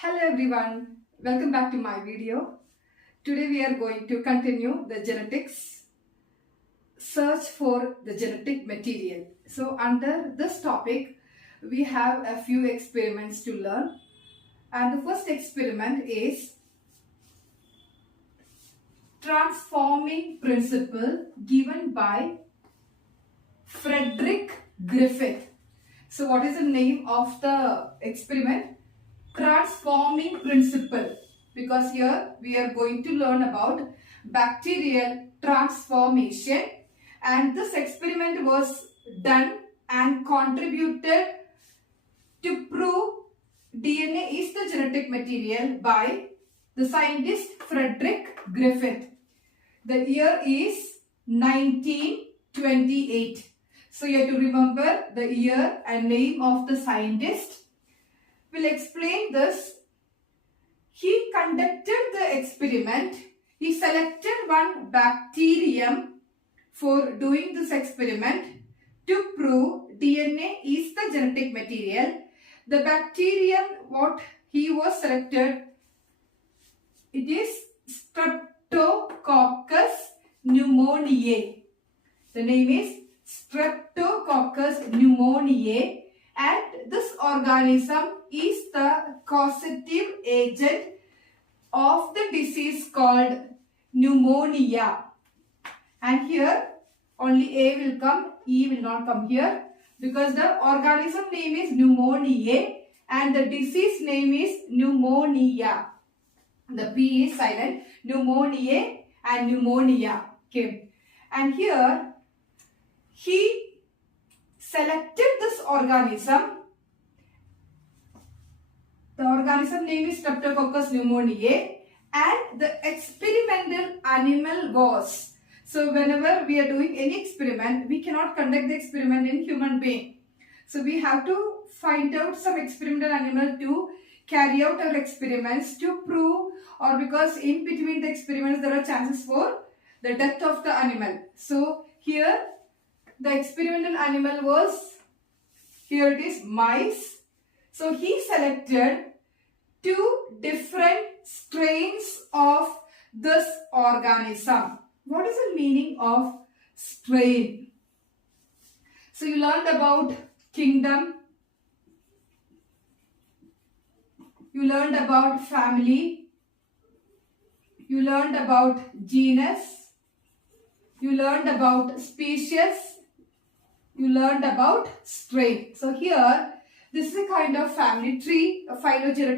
Hello everyone, welcome back to my video. Today we are going to continue the genetics, search for the genetic material. So under this topic, we have a few experiments to learn. And the first experiment is transforming principle given by Griffith. So what is the name of the experiment? Transforming principle, because here we are going to learn about bacterial transformation, and this experiment was done and contributed to prove DNA is the genetic material by the scientist Griffith. The year is 1928. So you have to remember the year and name of the scientist. We'll explain this. He conducted the experiment. He selected one bacterium for doing this experiment to prove DNA is the genetic material. The bacterium what he was selected, it is Streptococcus pneumoniae. The name is Streptococcus pneumoniae, and this organism is the causative agent of the disease called pneumonia. And here only A will come, E will not come here, because the organism name is pneumoniae and the disease name is pneumonia. The P is silent. Pneumoniae and pneumonia. Okay. And here he selected this organism. The organism name is Streptococcus pneumoniae, and the experimental animal was. So whenever we are doing any experiment, we cannot conduct the experiment in human being. So we have to find out some experimental animal to carry out our experiments to prove, or because in between the experiments there are chances for the death of the animal. So here the experimental animal was, here it is, mice. So he selected two different strains of this organism. What is the meaning of strain? So you learned about kingdom, you learned about family, you learned about genus, you learned about species, you learned about strain. So here, this is a kind of family tree, a phylogenetic